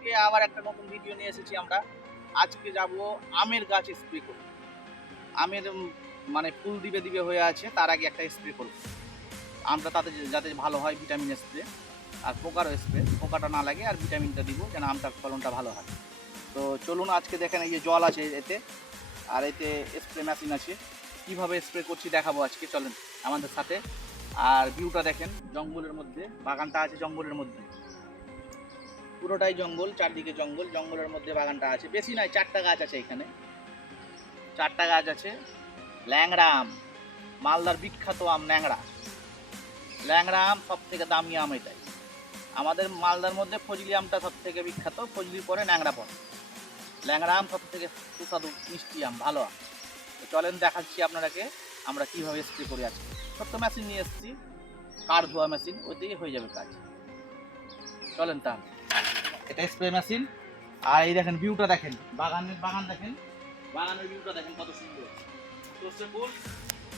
আজকে আবার একটা নতুন ভিডিও নিয়ে এসেছি আমরা। আজকে যাব আমের গাছ স্প্রে করতে। আমের মানে ফুল দিবে দিবে হয়ে আছে, তার আগে একটা স্প্রে করব। আমটা তাতে যাতে ভালো হয়, ভিটামিন স্প্রে আর পোকারও স্প্রে, পোকাটা না লাগে আর ভিটামিনটা দিব যেন আমটার ফলনটা ভালো হয়। তো চলুন আজকে দেখেন, এই যে জল আছে এতে, আর এতে স্প্রে মেশিন আছে। কিভাবে স্প্রে করছি দেখাবো আজকে, চলেন আমাদের সাথে। আর ভিউটা দেখেন, জঙ্গলের মধ্যে বাগানটা আছে, জঙ্গলের মধ্যে পুরোটাই জঙ্গল, চারদিকে জঙ্গল, জঙ্গলের মধ্যে বাগানটা আছে। বেশি নয়, 4টা গাছ আছে এখানে, 4টা গাছ আছে। ল্যাংড়া আম, মালদার বিখ্যাত আম ল্যাংড়া। ল্যাংড়া আম সব থেকে দামি আম এটাই। আমাদের মালদার মধ্যে ফজলি আমটা সব থেকে বিখ্যাত, ফজলির পরে ল্যাংড়া পড়ে। ল্যাংড়া আম সব থেকে সুস্বাদু মিষ্টি আম, ভালো আম। তো চলেন দেখাচ্ছি আপনারাকে আমরা কীভাবে স্প্রে করি। আজকে ছোট্ট মেশিন নিয়ে এসেছি, কাঠ ধোয়া মেশিন, ওইতেই হয়ে যাবে কাজ। চলেন তাহলে, এটা স্প্রে মেশিন। আর এই দেখেন ভিউটা দেখেন, বাগান দেখেন, বাগানের ভিউটা দেখেন কত সুন্দর। সর্ষে ফুল,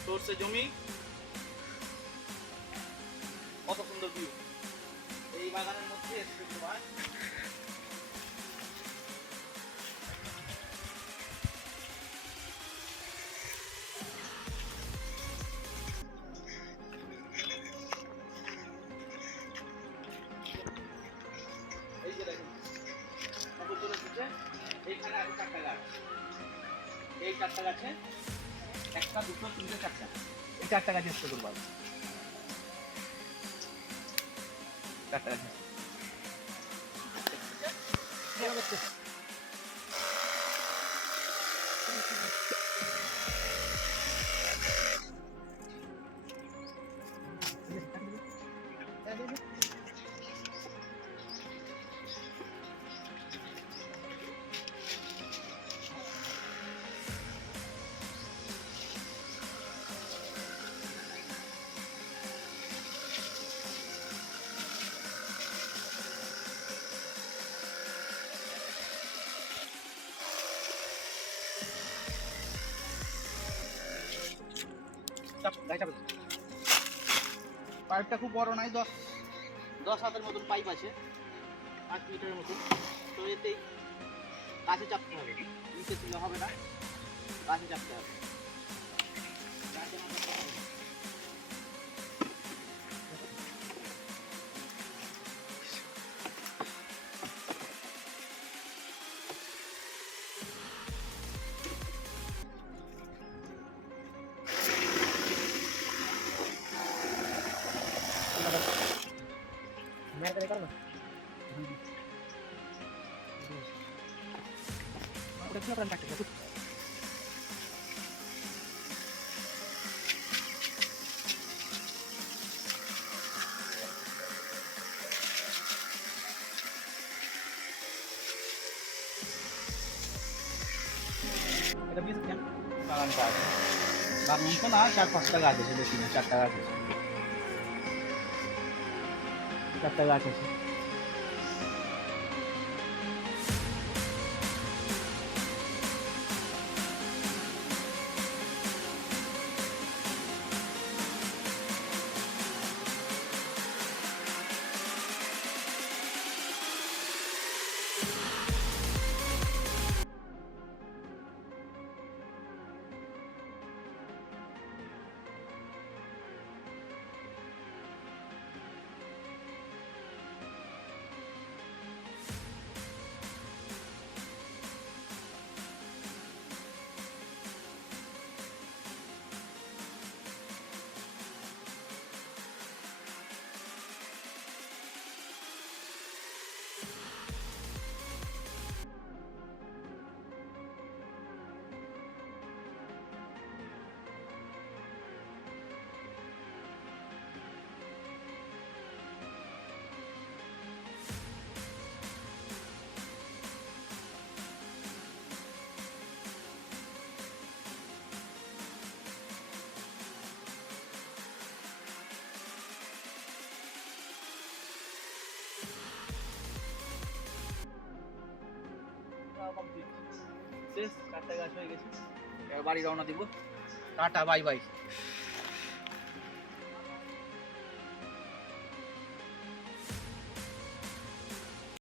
সর্ষে জমি, কত সুন্দর ভিউ। এই বাগানের মধ্যে স্প্রে করা হয়। এই যে দেখেন কত চলে এসেছে। এইখানে আছে 4টা গাছ, এই 4টা গাছে 1টা 2টো 3টে 4টা, এই 4টা গাছে স্প্রে করবো। 4টা গাছে পাইপটা খুব বড় নাই, 10 হাতের মতন পাইপ আছে, 8 মিটারের মতন। তো এতেই গাছে চাপতে হবে, নিচে তুলে হবে না, গাছে চাপতে হবে। এটা বেশ কেন বাগানটা আছে, বাগান তো না, 4-5টা গাছ আছে, বেশি না, 4টা গাছ আছে, 4টা গাছ আছে। শেষ, 4টা গাছ হয়ে গেছে, এবার বাড়ি রওনা দিব। Tata, bye bye.